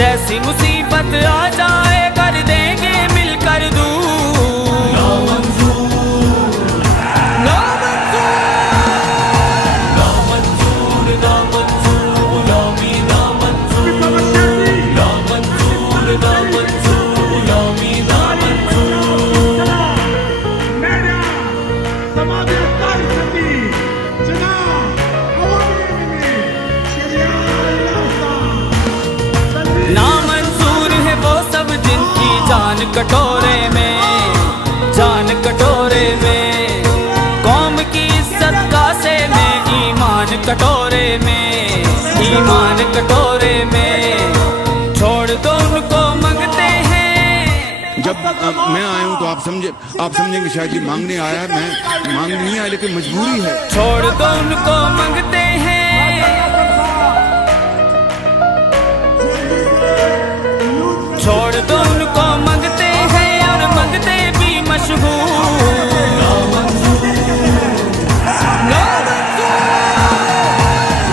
जैसी मुसीबत आ जाए कर देंगे मिलकर दूर। नामंजूर नामंजूर नामंजूर नामंजूर गुलामी नामंजूर नामंजूर नामंजूर गुलामी नामंजूर। नामंजूर है वो सब जिनकी जान कटोरे में, जान कटोरे में, कौम की इज्जत कासे में, ईमान कटोरे में, ईमान कटोरे में, छोड़ दो उनको मंगते हैं। जब मैं आया हूँ तो आप समझेंगे शायद ये मांगने आया है, मैं मांगने नहीं आया लेकिन मजबूरी है। छोड़ दो उनको मंगते हैं, छोड़ दो उनको मंगते हैं और मंगते भी मशहूर। नामंजूर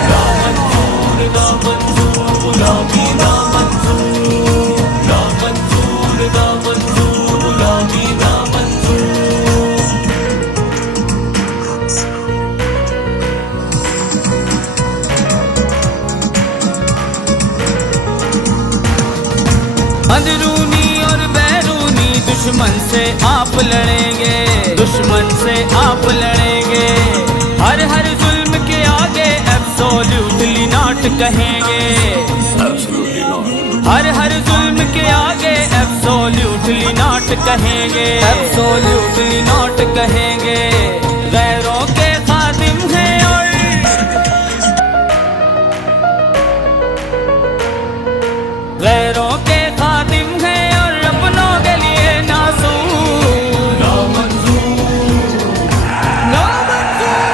नामंजूर नामंजूर गुलामी नामंजूर नामंजूर नामंजूर गुलामी नामंजूर। अंदरूनी और बैरूनी दुश्मन से आप लड़ेंगे, दुश्मन से आप लड़ेंगे, हर हर जुल्म के आगे एब्सोल्यूटली नॉट कहेंगे, हर हर जुल्म के आगे एब्सोल्यूटली नॉट कहेंगे, एब्सोल्यूटली नॉट कहेंगे। गैरों के खादिम हैं और गैरों के खादिम हैं और अपनों के लिए नासूर। नामंजूर नामंजूर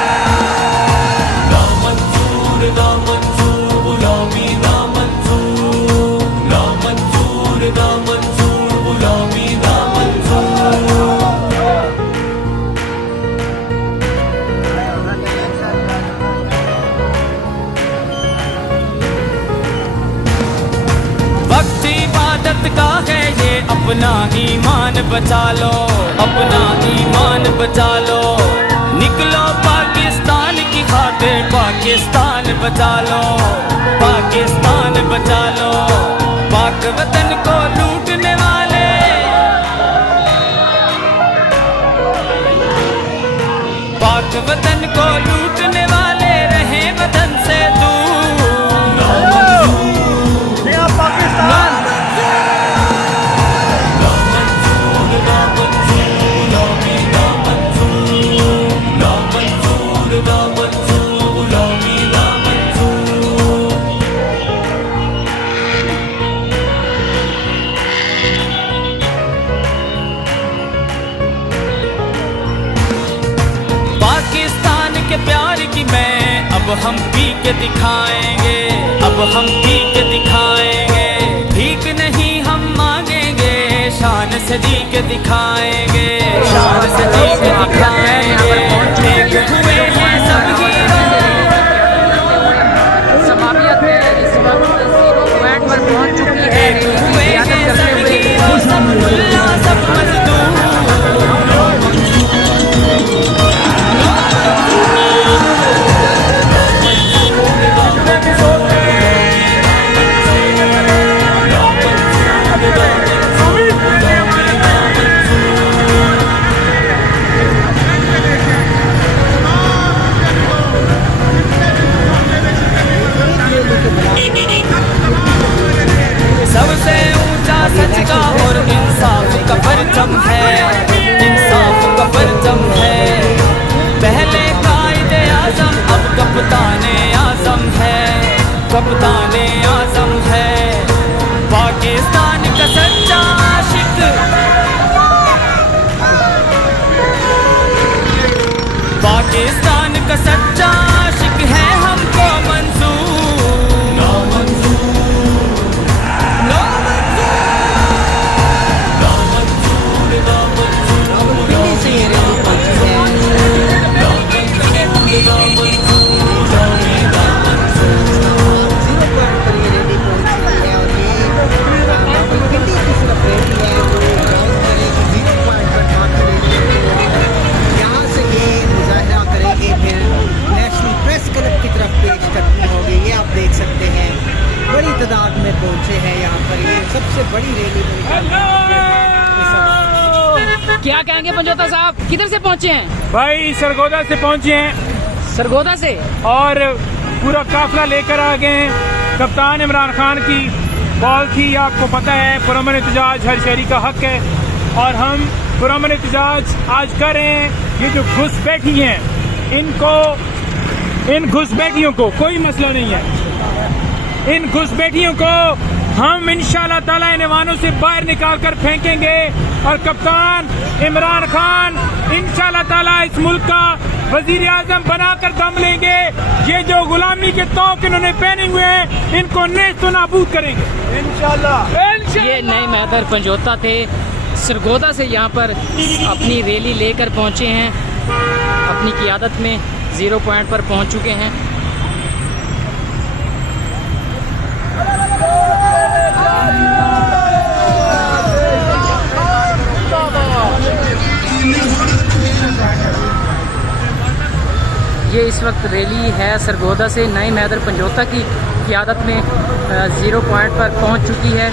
नामंजूर नामंजूर गुलामी नामंजूर नामंजूर नामंजूर गुलामी नामंजूर। वक्त इबादत का है ये, अपना ईमान बचा लो, अपना ईमान बचा लो, निकलो पाकिस्तान की खातिर, पाकिस्तान बचा लो, पाकिस्तान बचा लो। पाक वतन को लूटने वाले, पाक वतन को लूटने वाले रहे वतन से दूर। पाकिस्तान के प्यार की मैं अब हम पी के दिखाएंगे, अब हम पी के दिखाएंगे, भीख नहीं हम मांगेंगे, शान से जी के दिखाएंगे, शान से जी के दिखाएंगे। एक हुए ये सब हीरो, समावियत है इस वक्त 0 पॉइंट पर पहुंच चुकी है। एक हुए ये सब हीरो, सब मुल्ला सब मजदूर। सबसे ऊंचा सच का और इंसाफ का परचम है, इंसाफ का परचम है। पहले कायदे आजम अब कप्ताने आजम है, कप्ताने आजम है। पाकिस्तान का सच्चा आशिक, पाकिस्तान का सच्चा आशिक है हमको मंजूर। नामंजूर पहुंचे हैं यहाँ पर। ये सबसे बड़ी रैली मेरे ख्याल में क्या कहेंगे पंजोता साहब, किधर से पहुंचे हैं? भाई सरगोदा से पहुंचे हैं सरगोदा से। और पूरा काफिला लेकर आ गए हैं। कप्तान इमरान खान की बॉल थी, आपको पता है पुरअमन एहतजाज हर शहरी का हक है, और हम पुरअमन एहतजाज आज कर रहे हैं। ये जो घुसपैठी हैं, इन घुसपैठियों को कोई मसला नहीं है। इन घुसपैठियों को हम इंशाल्लाह ताला इन वाहनों से बाहर निकाल कर फेंकेंगे, और कप्तान इमरान खान इंशाल्लाह ताला इस मुल्क का वजीर आजम बनाकर दम लेंगे। ये जो गुलामी के तौक इन्होंने पहने हुए हैं, इनको नेस्त नाबूद करेंगे इंशाल्लाह। ये नए मैदर पंजोता थे, सरगोदा से यहाँ पर अपनी रैली लेकर पहुँचे हैं। अपनी क़ियादत में 0 पॉइंट पर पहुँच चुके हैं। ये इस वक्त रैली है सरगोदा से नई मैदर पंजोता की क़ियादत में 0 पॉइंट पर पहुंच चुकी है।